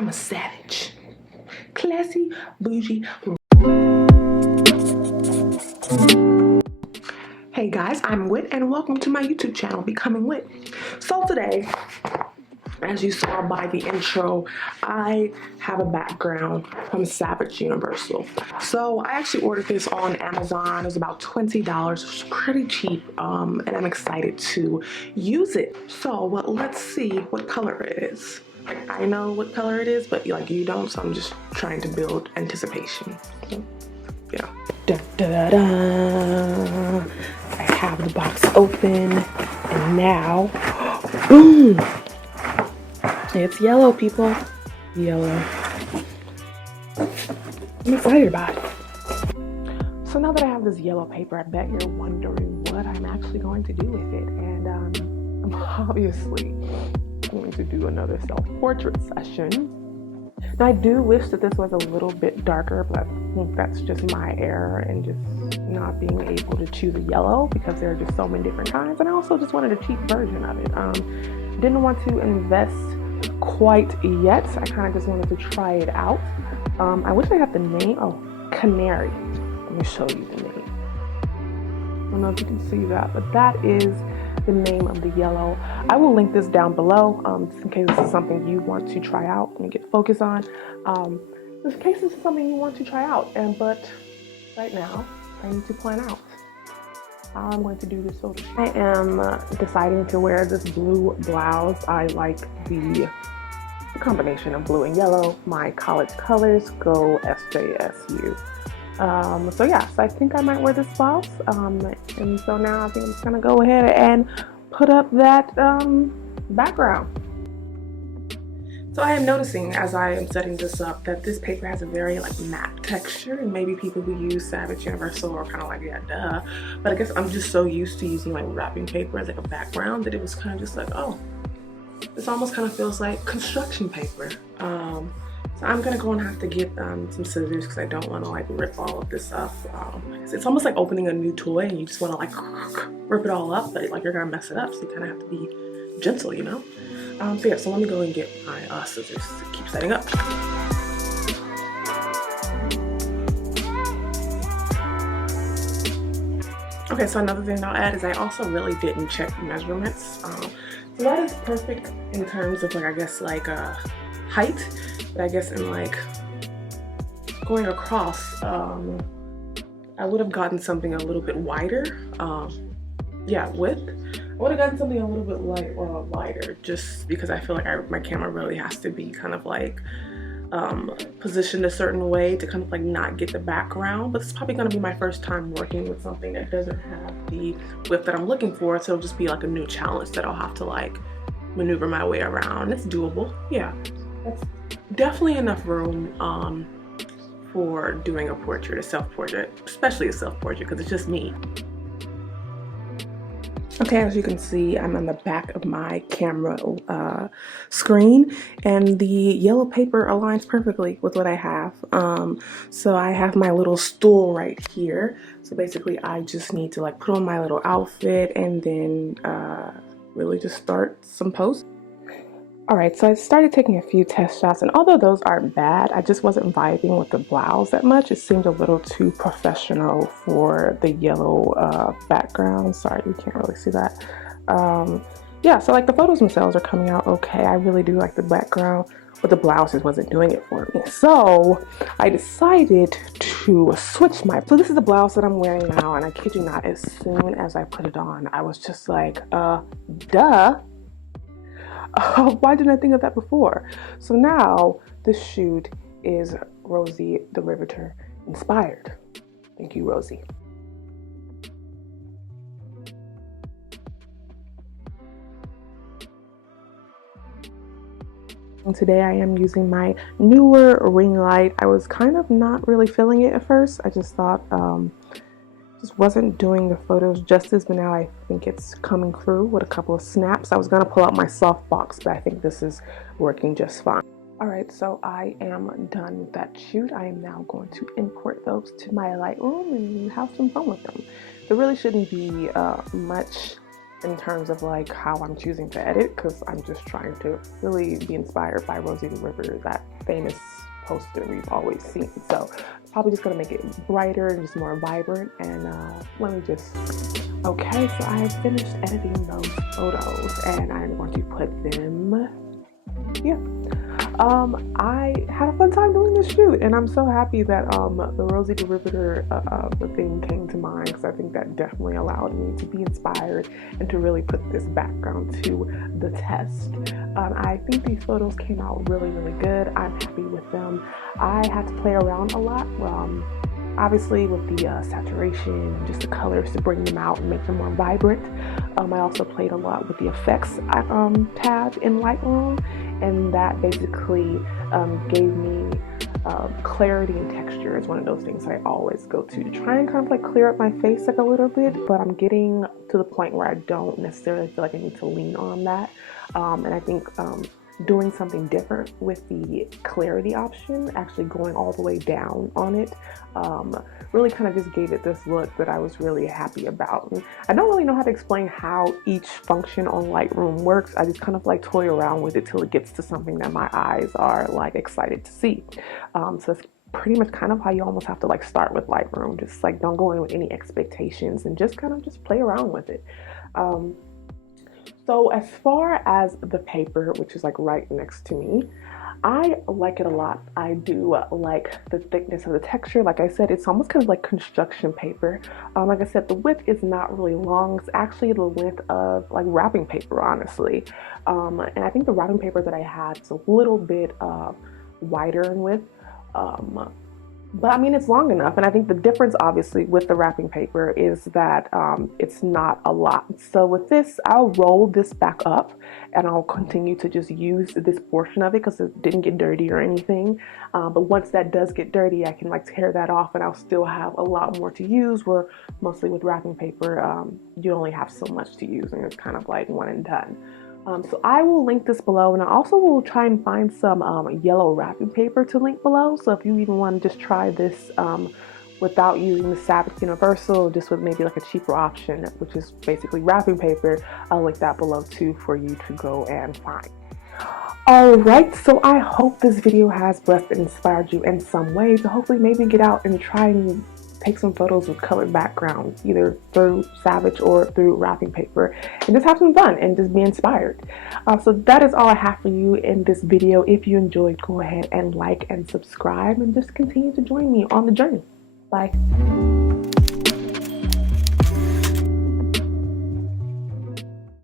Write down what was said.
I'm a savage. Classy, bougie. Hey guys, I'm Wit and welcome to my YouTube channel, Becoming Wit. So today, as you saw by the intro, I have a background from Savage Universal. So I actually ordered this on Amazon. It was about $20, which is pretty cheap, and I'm excited to use it. So let's see what color it is. I know what color it is, but you don't, so I'm just trying to build anticipation. So, yeah. Da, da, da. I have the box open, and now, boom! It's yellow, people. Yellow. I'm excited about it. So now that I have this yellow paper, I bet you're wondering what I'm actually going to do with it. And I'm obviously going to do another self-portrait session. Now, I do wish that this was a little bit darker, but I think that's just my error and just not being able to choose a yellow because there are just so many different kinds. And I also just wanted a cheap version of it. Didn't want to invest quite yet. I kind of just wanted to try it out. I wish I had the name. Oh, Canary. Let me show you the name. I don't know if you can see that, but that is the name of the yellow. I will link this down below just in case this is something you want to try out. Let me get focus on. Just in case this is something you want to try out. But right now, I need to plan out how I'm going to do this photo. I am deciding to wear this blue blouse. I like the combination of blue and yellow. My college colors go SJSU. So yeah, so I think I might wear this blouse. And so now I think I'm just gonna go ahead and put up that background. So I am noticing as I am setting this up that this paper has a very matte texture, and maybe people who use Savage Universal are kind of like, yeah, duh. But I guess I'm just so used to using wrapping paper as a background that it was kind of just oh, this almost kind of feels like construction paper. So I'm gonna go and have to get some scissors because I don't want to rip all of this up. It's almost like opening a new toy and you just want to rip it all up, but you're gonna mess it up, so you kind of have to be gentle, you know. So yeah, so let me go and get my scissors to keep setting up. Okay, so another thing I'll add is I also really didn't check measurements. So that is perfect in terms of I guess height, but I guess in going across, I would have gotten something a little bit wider. Yeah, width. I would have gotten something a little bit wider, just because I feel like my camera really has to be kind of positioned a certain way to kind of not get the background. But it's probably going to be my first time working with something that doesn't have the width that I'm looking for, so it'll just be a new challenge that I'll have to maneuver my way around. It's doable. Yeah, that's definitely enough room for doing a portrait, a self-portrait, especially a self-portrait because it's just me. Okay, as you can see, I'm on the back of my camera screen, and the yellow paper aligns perfectly with what I have. So I have my little stool right here. So basically, I just need to put on my little outfit and then really just start some posts. Alright, so I started taking a few test shots, and although those aren't bad, I just wasn't vibing with the blouse that much. It seemed a little too professional for the yellow background. Sorry, you can't really see that. Yeah, so the photos themselves are coming out okay. I really do like the background, but the blouse just wasn't doing it for me. So I decided to switch so this is the blouse that I'm wearing now, and I kid you not, as soon as I put it on, I was just duh. Why didn't I think of that before? So now this shoot is Rosie the Riveter inspired. Thank you, Rosie. And today I am using my newer ring light. I was kind of not really feeling it at first. I just thought just wasn't doing the photos justice, but now I think it's coming through with a couple of snaps. I was gonna pull out my softbox, but I think this is working just fine. All right, so I am done with that shoot. I am now going to import those to my Lightroom and have some fun with them. There really shouldn't be much in terms of like how I'm choosing to edit, because I'm just trying to really be inspired by Rosie the Riveter, that famous poster we've always seen. So probably just gonna make it brighter and just more vibrant. And let me just, okay, so I have finished editing those photos and I'm going to put them here. I had a fun time doing this shoot, and I'm so happy that the Rosie the Riveter the thing came to mind, because I think that definitely allowed me to be inspired and to really put this background to the test. I think these photos came out really good. I'm happy with them. I had to play around a lot. Obviously with the saturation and just the colors to bring them out and make them more vibrant. I also played a lot with the effects tab in Lightroom, and that basically gave me clarity and texture. Is one of those things that I always go to try and kind of like clear up my face like a little bit, but I'm getting to the point where I don't necessarily feel like I need to lean on that. And I think doing something different with the clarity option, actually going all the way down on it, really kind of just gave it this look that I was really happy about. And I don't really know how to explain how each function on Lightroom works. I just kind of like toy around with it till it gets to something that my eyes are like excited to see. So it's pretty much kind of how you almost have to like start with Lightroom. Just like don't go in with any expectations and just kind of just play around with it. So as far as the paper, which is like right next to me, I like it a lot. I do like the thickness of the texture. Like I said, it's almost kind of like construction paper. Like I said, the width is not really long. It's actually the width of like wrapping paper, honestly. And I think the wrapping paper that I had is a little bit wider in width. But I mean, it's long enough. And I think the difference obviously with the wrapping paper is that it's not a lot. So with this, I'll roll this back up and I'll continue to just use this portion of it because it didn't get dirty or anything. But once that does get dirty, I can like tear that off and I'll still have a lot more to use, where mostly with wrapping paper, you only have so much to use and it's kind of like one and done. So I will link this below, and I also will try and find some yellow wrapping paper to link below. So if you even want to just try this without using the Savage Universal, just with maybe like a cheaper option, which is basically wrapping paper, I'll link that below too for you to go and find. Alright, so I hope this video has blessed and inspired you in some way to hopefully maybe get out and try and take some photos with colored backgrounds, either through Savage or through wrapping paper, and just have some fun and just be inspired. So that is all I have for you in this video. If you enjoyed, go ahead and like and subscribe and just continue to join me on the journey. Bye.